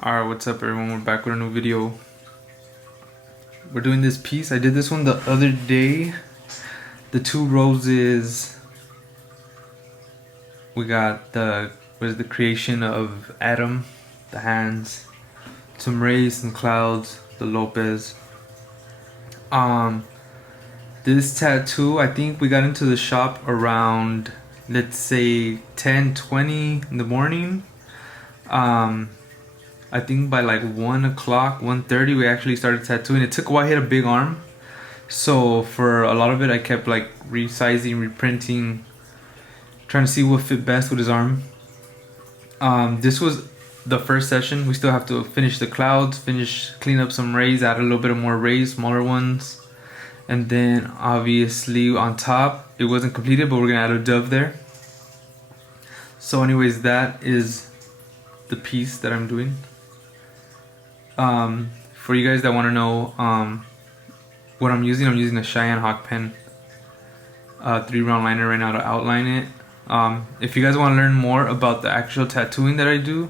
Alright, what's up everyone? We're back with a new video. We're doing this piece. I did this one the other day. The two roses. We got the creation of Adam, the hands, some rays, some clouds, the Lopez. This tattoo, I think we got into the shop around, let's say 10:20 in the morning. I think by like 1 o'clock, 1:30, we actually started tattooing. It took a while. I hit a big arm, so for a lot of it I kept like resizing, reprinting, trying to see what fit best with his arm. This was the first session. We still have to finish the clouds, clean up some rays, add a little bit of more rays, smaller ones, and then obviously on top it wasn't completed, but we're gonna add a dove there. So anyways, that is the piece that I'm doing. For you guys that want to know what I'm using a Cheyenne Hawk pen, 3-round liner right now to outline it. If you guys want to learn more about the actual tattooing that I do,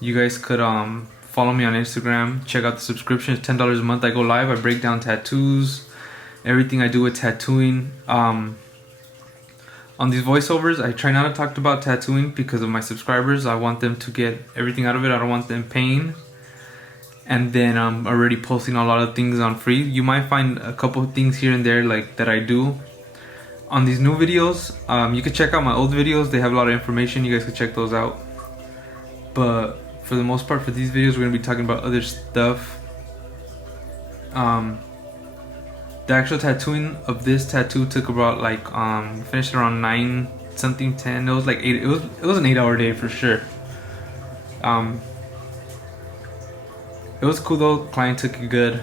you guys could follow me on Instagram. Check out the subscription. It's $10 a month. I go live. I break down tattoos, everything I do with tattooing. On these voiceovers, I try not to talk about tattooing because of my subscribers. I want them to get everything out of it. I don't want them paying. And then I'm already posting a lot of things on free. You might find a couple of things here and there like that I do on these new videos. You can check out my old videos. They have a lot of information. You guys can check those out. But for the most part, for these videos, we're gonna be talking about other stuff. The actual tattooing of this tattoo took about like finished around 9 something, 10. It was like 8. It was an 8-hour day for sure. It was cool though. Client took it good.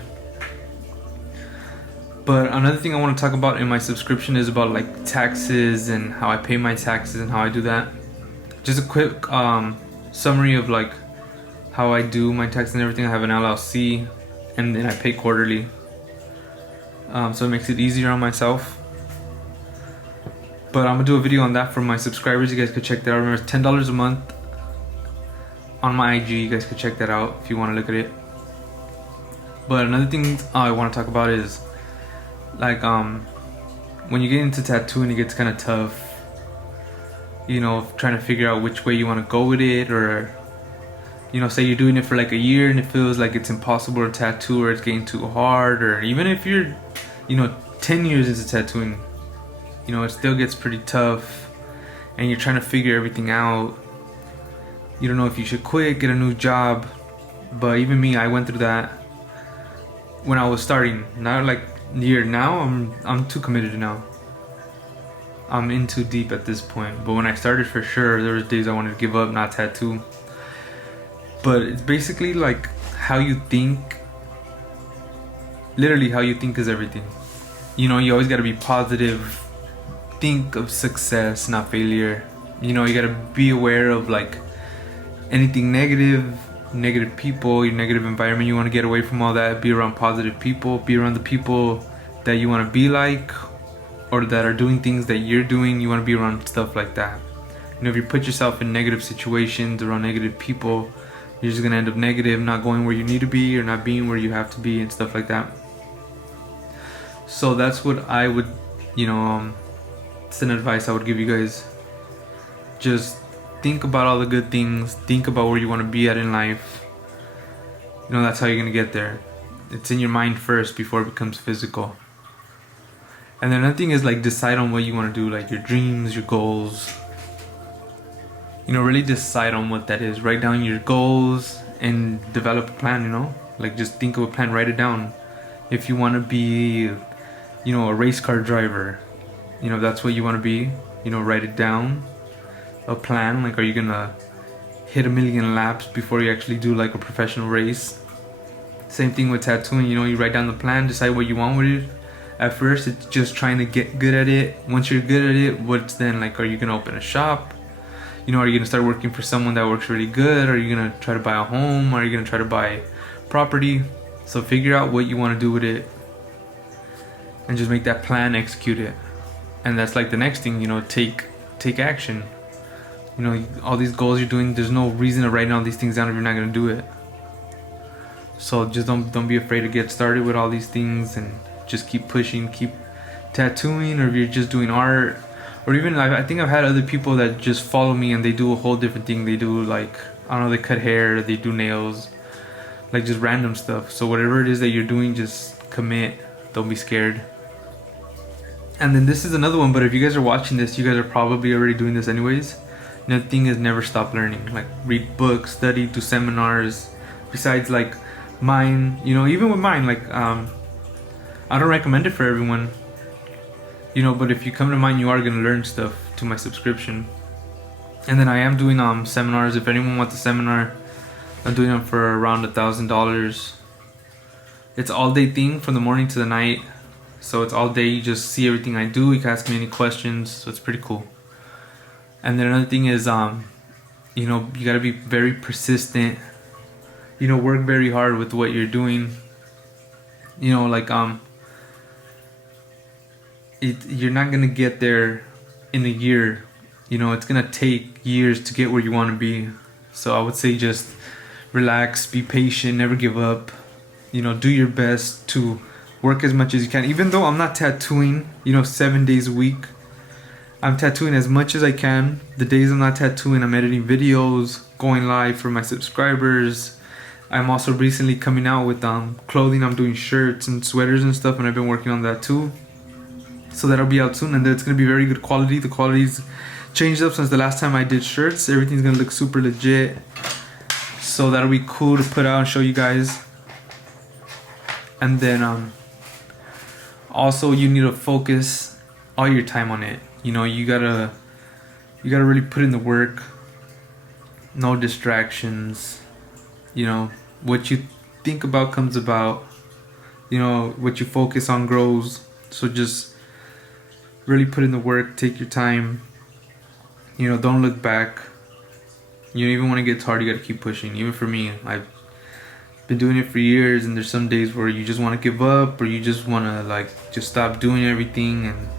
But another thing I want to talk about in my subscription is about like taxes and how I pay my taxes and how I do that. Just a quick summary of like how I do my taxes and everything. I have an LLC and then I pay quarterly. So it makes it easier on myself. But I'm gonna do a video on that for my subscribers. You guys could check that out. Remember, it's $10 a month on my IG. You guys could check that out if you want to look at it. But another thing I want to talk about is like when you get into tattooing, it gets kind of tough. You know, trying to figure out which way you want to go with it, or you know, say you're doing it for like a year and it feels like it's impossible to tattoo, or it's getting too hard, or even if you're, you know, 10 years into tattooing, you know, it still gets pretty tough, and you're trying to figure everything out. You don't know if you should quit, get a new job. But even me, I went through that when I was starting. Now, like now, I'm too committed now. I'm in too deep at this point. But when I started, for sure, there was days I wanted to give up, not tattoo. But it's basically like how you think. Literally, how you think is everything. You know, you always got to be positive. Think of success, not failure. You know, you got to be aware of like anything negative people, your negative environment. You want to get away from all that. Be around positive people. Be around the people that you want to be like, or that are doing things that you're doing. You want to be around stuff like that. You know, if you put yourself in negative situations, around negative people, you're just gonna end up negative, not going where you need to be, or not being where you have to be, and stuff like that. So that's what I would, you know, it's an advice I would give you guys. Just think about all the good things. Think about where you want to be at in life. You know, that's how you're going to get there. It's in your mind first before it becomes physical. And then another thing is like decide on what you want to do, like your dreams, your goals. You know, really decide on what that is. Write down your goals and develop a plan, you know. Like just think of a plan, write it down. If you want to be, you know, a race car driver, you know, that's what you want to be, you know, write it down. A plan, like are you gonna hit 1 million laps before you actually do like a professional race? Same thing with tattooing, you know, you write down the plan, decide what you want with it. At first it's just trying to get good at it. Once you're good at it, what's then, like, are you gonna open a shop? You know, are you gonna start working for someone that works really good? Are you gonna try to buy a home? Are you gonna try to buy property? So figure out what you want to do with it and just make that plan, execute it. And that's like the next thing, you know, take action. You know, all these goals you're doing, there's no reason to write all these things down if you're not going to do it. So just don't be afraid to get started with all these things, and just keep pushing, keep tattooing. Or if you're just doing art, or even like, I think I've had other people that just follow me and they do a whole different thing. They do like, I don't know, they cut hair, they do nails, like just random stuff. So whatever it is that you're doing, just commit. Don't be scared. And then this is another one, but if you guys are watching this, you guys are probably already doing this anyways. Another thing is never stop learning. Like read books, study, do seminars. Besides like mine, you know, even with mine, like I don't recommend it for everyone, you know, but if you come to mine, you are gonna learn stuff to my subscription. And then I am doing seminars. If anyone wants a seminar, I'm doing them for around $1,000. It's all day thing from the morning to the night. So it's all day, you just see everything I do. You can ask me any questions, so it's pretty cool. And then another thing is, you know, you gotta be very persistent. You know, work very hard with what you're doing. You know, like you're not gonna get there in a year. You know, it's gonna take years to get where you want to be. So I would say just relax, be patient, never give up. You know, do your best to work as much as you can. Even though I'm not tattooing, you know, 7 days a week, I'm tattooing as much as I can. The days I'm not tattooing, I'm editing videos, going live for my subscribers. I'm also recently coming out with clothing. I'm doing shirts and sweaters and stuff, and I've been working on that too. So that'll be out soon, and it's gonna be very good quality. The quality's changed up since the last time I did shirts. Everything's gonna look super legit. So that'll be cool to put out and show you guys. And then also you need to focus all your time on it. You know, you gotta really put in the work. No distractions. You know, what you think about comes about. You know, what you focus on grows. So just really put in the work, take your time. You know, don't look back. You know, even when it gets hard, you gotta keep pushing. Even for me, I've been doing it for years, and there's some days where you just want to give up, or you just want to like just stop doing everything, and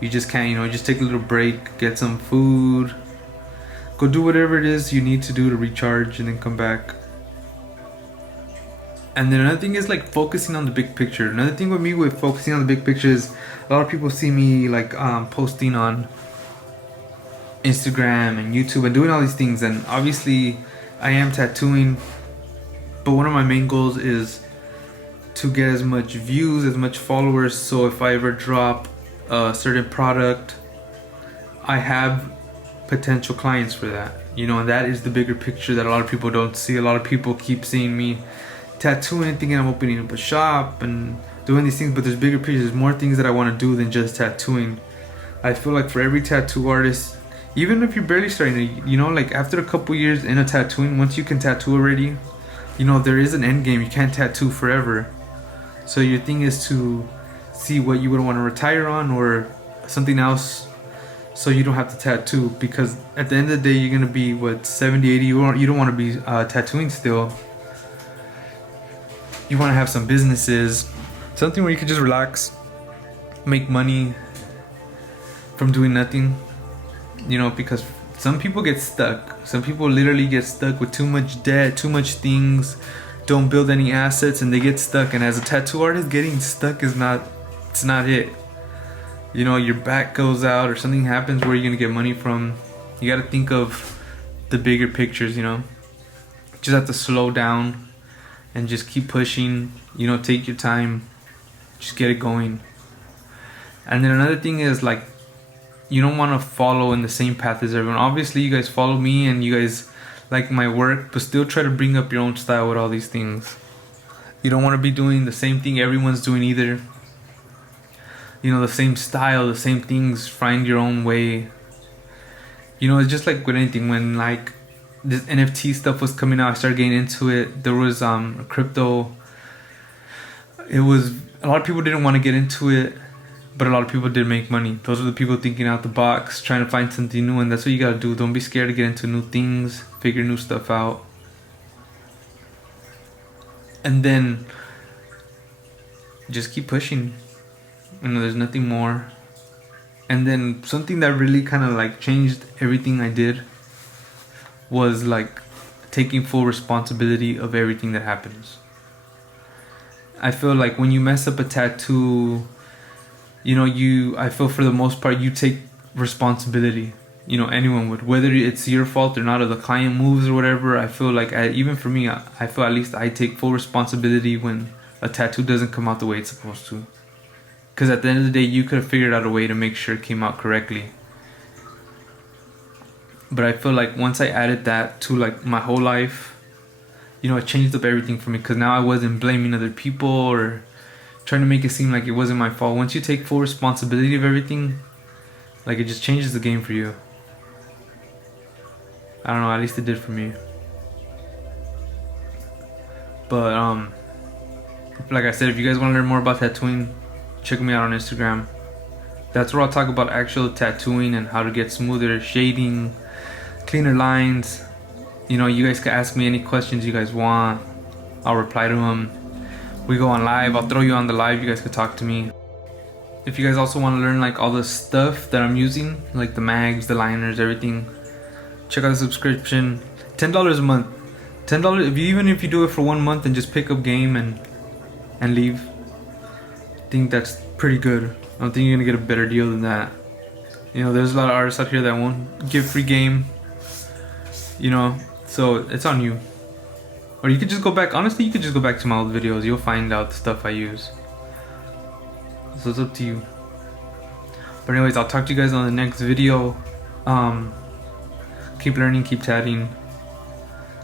you just can't. You know, just take a little break, get some food, go do whatever it is you need to do to recharge, and then come back. And then another thing is like focusing on the big picture. Another thing with me with focusing on the big picture is a lot of people see me like posting on Instagram and YouTube and doing all these things, and obviously I am tattooing, but one of my main goals is to get as much views, as much followers, so if I ever drop a certain product, I have potential clients for that. You know, and that is the bigger picture that a lot of people don't see. A lot of people keep seeing me tattooing, thinking I'm opening up a shop and doing these things, but there's bigger pictures. There's more things that I want to do than just tattooing. I feel like for every tattoo artist, even if you're barely starting to, you know, like after a couple years in a tattooing, once you can tattoo already, you know, there is an end game. You can't tattoo forever. So your thing is to see what you would want to retire on or something else, so you don't have to tattoo, because at the end of the day, you're going to be, what, 70, 80, you don't want to be tattooing still. You want to have some businesses, something where you can just relax, make money from doing nothing, you know, because some people get stuck. Some people literally get stuck with too much debt, too much things, don't build any assets, and they get stuck. And as a tattoo artist, getting stuck is not it. You know, your back goes out or something happens, where you're gonna get money from. You gotta think of the bigger pictures, you know. Just have to slow down and just keep pushing, you know, take your time, just get it going. And then another thing is like, you don't want to follow in the same path as everyone. Obviously you guys follow me and you guys like my work, but still try to bring up your own style with all these things. You don't want to be doing the same thing everyone's doing either. You know, the same style, the same things, find your own way. You know, it's just like with anything. When like this NFT stuff was coming out, I started getting into it. There was crypto. It was, a lot of people didn't want to get into it, but a lot of people did make money. Those are the people thinking out the box, trying to find something new, and that's what you gotta do. Don't be scared to get into new things, figure new stuff out. And then just keep pushing. You know, there's nothing more. And then something that really kind of like changed everything I did was like taking full responsibility of everything that happens. I feel like when you mess up a tattoo, I feel for the most part you take responsibility. Anyone would, whether it's your fault or not, or the client moves or whatever. I feel like, even for me, I feel at least I take full responsibility when a tattoo doesn't come out the way it's supposed to. Because at the end of the day, you could have figured out a way to make sure it came out correctly. But I feel like once I added that to like my whole life, it changed up everything for me. Because now I wasn't blaming other people or trying to make it seem like it wasn't my fault. Once you take full responsibility of everything, like, it just changes the game for you. I don't know, at least it did for me. But like I said, if you guys want to learn more about tattooing, check me out on Instagram. That's where I'll talk about actual tattooing and how to get smoother shading, cleaner lines. You guys can ask me any questions you guys want. I'll reply to them. We go on live. I'll throw you on the live. You guys can talk to me. If you guys also want to learn like all the stuff that I'm using, like the mags, the liners, everything, check out the subscription. $10 a month. $10 even if you do it for 1 month and just pick up game and leave. I think that's pretty good. I don't think you're gonna get a better deal than that. There's a lot of artists out here that won't give free game. So it's on you. Or you could just go back. Honestly, you could just go back to my old videos. You'll find out the stuff I use. So it's up to you. But anyways, I'll talk to you guys on the next video. Keep learning, keep tatting.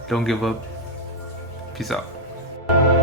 Don't give up. Peace out.